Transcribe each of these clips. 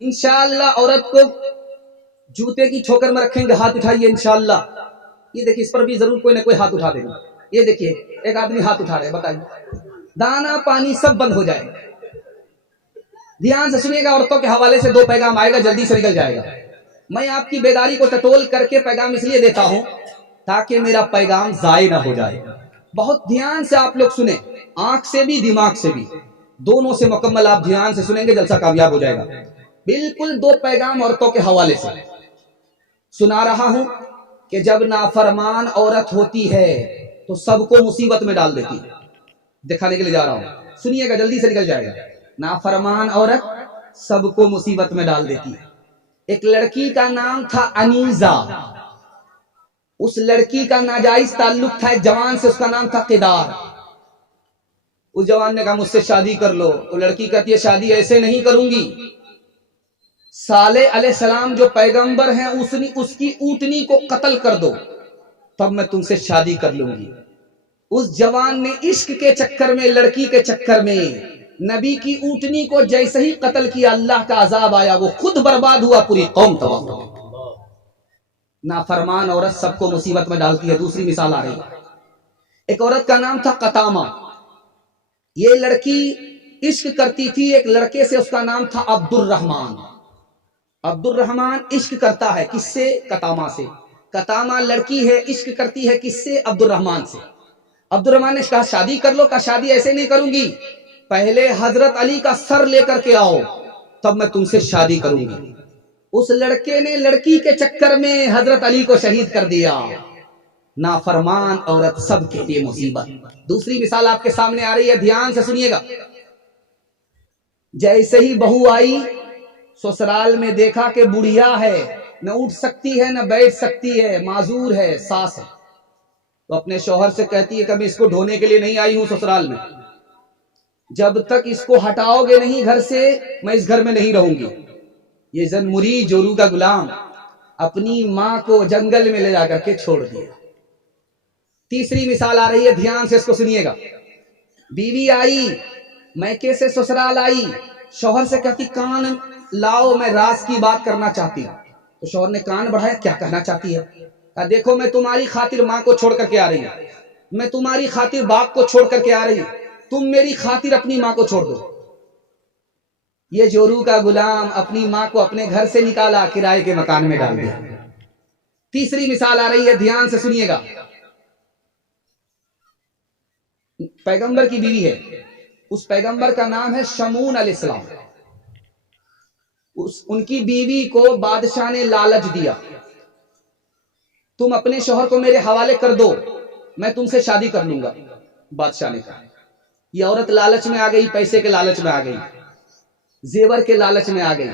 इंशाअल्लाह औरत को जूते की ठोकर में रखेंगे, हाथ उठाइए इंशाअल्लाह। ये देखिए, इस पर भी जरूर कोई ना कोई हाथ उठा देगा। ये देखिए, एक आदमी हाथ उठा रहे हैं, बताइए। दाना पानी सब बंद हो जाएगा। ध्यान से सुनिएगा, औरतों के हवाले से 2 पैगाम आएगा, जल्दी से निकल जाएगा। मैं आपकी बेदारी को टटोल करके पैगाम इसलिए देता हूं ताकि मेरा पैगाम जाये ना हो जाए। बहुत ध्यान से आप लोग सुने, आंख से भी दिमाग से भी, दोनों से मुकम्मल आप ध्यान से सुनेंगे, जलसा कामयाब हो जाएगा। बिल्कुल 2 पैगाम औरतों के हवाले से सुना रहा हूं कि जब नाफरमान औरत होती है तो सबको मुसीबत में डाल देती है। दिखाने के लिए जा रहा हूं, सुनिएगा, जल्दी से निकल जाएगा। नाफरमान औरत सबको मुसीबत में डाल देती है। एक लड़की का नाम था अनीजा। उस लड़की का नाजायज ताल्लुक था एक जवान से, उसका नाम था किदार। उस जवान ने कहा मुझसे शादी कर लो। वो लड़की कहती है शादी ऐसे नहीं करूंगी, साले अलैहिस्सलाम जो पैगंबर हैं उसकी ऊँटनी को कत्ल कर दो, तब मैं तुमसे शादी कर लूंगी। उस जवान ने इश्क के चक्कर में, लड़की के चक्कर में नबी की ऊँटनी को जैसे ही कत्ल किया, अल्लाह का अजाब आया, वो खुद बर्बाद हुआ, पूरी कौम तबाह हो गई। नाफरमान औरत सबको मुसीबत में डालती है। दूसरी मिसाल आ रही है, एक औरत का नाम था कतामा। ये लड़की इश्क करती थी एक लड़के से, उसका नाम था अब्दुर्रहमान। अब्दुर्रहमान इश्क करता है किससे? कतामा से। कतामा लड़की है, इश्क करती है किससे? अब्दुर्रहमान से। अब्दुर्रहमान ने कहा शादी कर लो। कहा शादी ऐसे नहीं करूंगी, पहले हजरत अली का सर लेकर के आओ, तब मैं तुमसे शादी करूंगी। उस लड़के ने लड़की के चक्कर में हजरत अली को शहीद कर दिया। नाफरमान औरत सबके लिए मुसीबत। दूसरी मिसाल आपके सामने आ रही है, ध्यान से सुनिएगा। जैसे ही बहू आई, ससुराल में देखा कि बुढ़िया है, न उठ सकती है न बैठ सकती है, माजूर है, सास है, तो अपने शौहर से कहती है कि मैं इसको ढोने के लिए नहीं आई हूं ससुराल में, जब तक इसको हटाओगे नहीं घर से, मैं इस घर में नहीं रहूंगी। ये जन्मुरी जोरू का गुलाम अपनी मां को जंगल में ले जाकर के छोड़ दिया। तीसरी मिसाल आ रही है, ध्यान से इसको सुनिएगा। बीवी आई, मैके से ससुराल आई, शौहर से कहती कान लाओ, मैं राज की बात करना चाहती हूँ। तो शौहर ने कान बढ़ाया, क्या कहना चाहती है? कहा देखो, मैं तुम्हारी खातिर माँ को छोड़ करके आ रही हूँ, मैं तुम्हारी खातिर बाप को छोड़ करके आ रही हूँ, तुम मेरी खातिर अपनी माँ को छोड़ दो। ये जोरू का गुलाम अपनी माँ को अपने घर से निकाला, किराए के मकान में डाल दिया। तीसरी मिसाल आ रही है, ध्यान से सुनिएगा। पैगंबर की बीवी है, उस पैगंबर का नाम है शमून अलैहिस्सलाम। उनकी बीवी को बादशाह ने लालच दिया, तुम अपने शौहर को मेरे हवाले कर दो, मैं तुमसे शादी कर लूंगा। बादशाह ने कहा। ये औरत लालच में आ गई, पैसे के लालच में आ गई, जेवर के लालच में आ गई,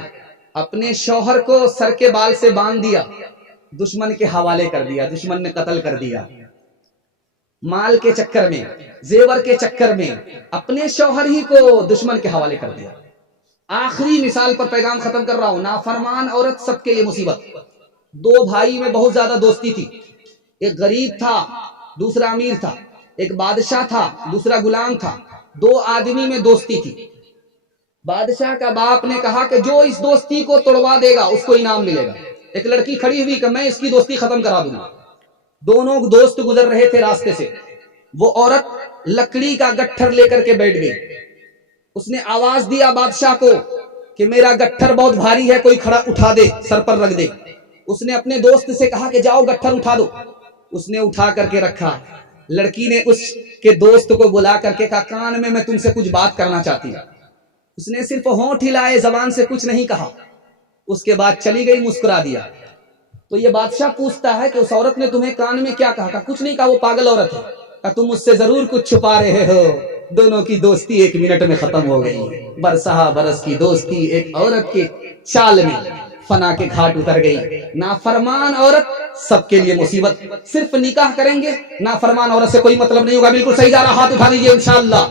अपने शौहर को सर के बाल से बांध दिया, दुश्मन के हवाले कर दिया, दुश्मन ने कत्ल कर दिया। माल के चक्कर में, जेवर के चक्कर में अपने शौहर ही को दुश्मन के हवाले कर दिया। आखिरी मिसाल पर पैगाम खत्म कर रहा हूं। नाफरमान औरत सबके लिए मुसीबत। 2 भाई में बहुत ज्यादा दोस्ती थी, एक गरीब था, दूसरा अमीर था, एक बादशाह था, दूसरा गुलाम था। 2 आदमी में दोस्ती थी। बादशाह का बाप ने कहा कि जो इस दोस्ती को तोड़वा देगा उसको इनाम मिलेगा। एक लड़की खड़ी हुई कि मैं इसकी दोस्ती खत्म करा दूंगा। दोनों दोस्त गुजर रहे थे रास्ते से, वो औरत लकड़ी का गट्ठर लेकर के बैठ गई। उसने आवाज दिया बादशाह को कि मेरा गट्ठर बहुत भारी है, कोई खड़ा उठा दे, सर पर रख दे। उसने अपने दोस्त से कहा कि जाओ गट्ठर उठा दो। उसने उठा करके रखा। लड़की ने उसके दोस्त को बुला करके कहा कान में मैं तुमसे कुछ बात करना चाहती हूँ। उसने सिर्फ होंठ हिलाए, जबान से कुछ नहीं कहा। उसके बाद चली गई, मुस्कुरा दिया। तो ये बादशाह पूछता है कि उस औरत ने तुम्हें कान में क्या कहा? कहा कुछ नहीं कहा, वो पागल औरत है। कहा तुम मुझसे जरूर कुछ छुपा रहे हो। दोनों की दोस्ती 1 मिनट में खत्म हो गई। बरसहा बरस की दोस्ती एक औरत के चाल में फना के घाट उतर गई। नाफरमान औरत सबके लिए मुसीबत। सिर्फ निकाह करेंगे, नाफरमान औरत से कोई मतलब नहीं होगा। बिल्कुल सही जा रहा, हाथ उठा लीजिए इंशाअल्लाह।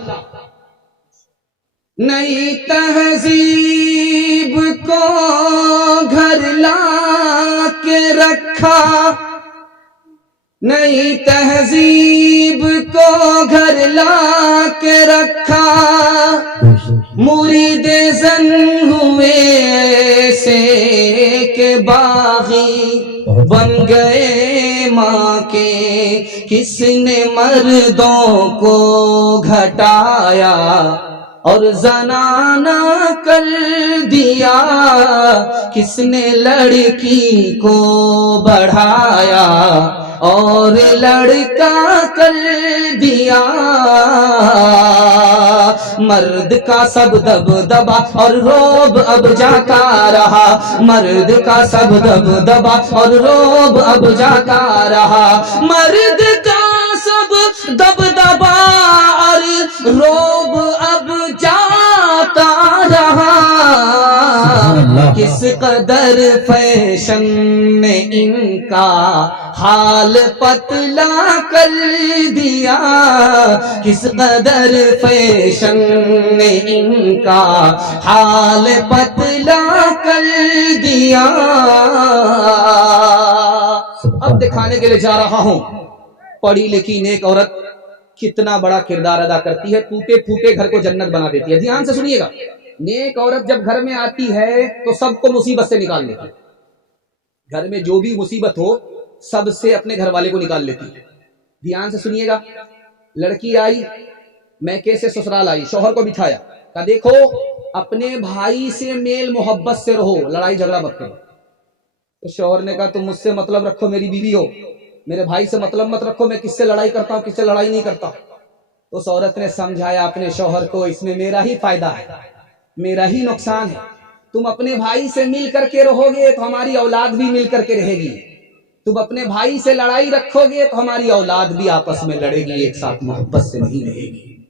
नई तहजीब को घर ला के रखा, नई तहजीब को घर ला के रखा, मुरीदे जन हुए کے باغی بن گئے ماں کے، کس نے مردوں کو گھٹایا اور زنانہ کر دیا، کس نے لڑکی کو بڑھایا اور لڑکا کر دیا۔ مرد کا سب دبدبا اور روب اب جاتا رہا، مرد کا سب دبدبا اور روب اب جاتا رہا، مرد کا سب دبدبا اور روب اب جاتا رہا۔ کس قدر فیشن نے ان کا حال پتلا کر دیا، کس قدر فیشن نے ان کا حال پتلا کر دیا۔ اب دکھانے کے لیے جا رہا ہوں پڑھی لکھی نیک عورت کتنا بڑا کردار ادا کرتی ہے، ٹوٹے پھوٹے گھر کو جنت بنا دیتی ہے۔ دھیان سے سنیے گا، نیک عورت جب گھر میں آتی ہے تو سب کو مصیبت سے نکال لیتی ہے، گھر میں جو بھی مصیبت ہو سب سے اپنے گھر والے کو نکال لیتی ہے۔ دھیان سے سنیے گا، لڑکی آئی میکے سے سسرال آئی، شوہر کو بٹھایا، کہا دیکھو اپنے بھائی سے میل محبت سے رہو، لڑائی جھگڑا مت کرو۔ تو شوہر نے کہا تم مجھ سے مطلب رکھو، میری بیوی ہو، میرے بھائی سے مطلب مت رکھو، میں کس سے لڑائی کرتا ہوں کس سے لڑائی نہیں کرتا۔ تو اس عورت نے سمجھایا اپنے شوہر کو، اس میں میرا ہی فائدہ ہے، میرا ہی نقصان ہے، تم اپنے بھائی سے مل کر کے رہو گے تو ہماری اولاد بھی مل کر کے رہے گی، تم اپنے بھائی سے لڑائی رکھو گے تو ہماری اولاد بھی آپس میں لڑے گی، ایک ساتھ محبت سے نہیں رہے گی۔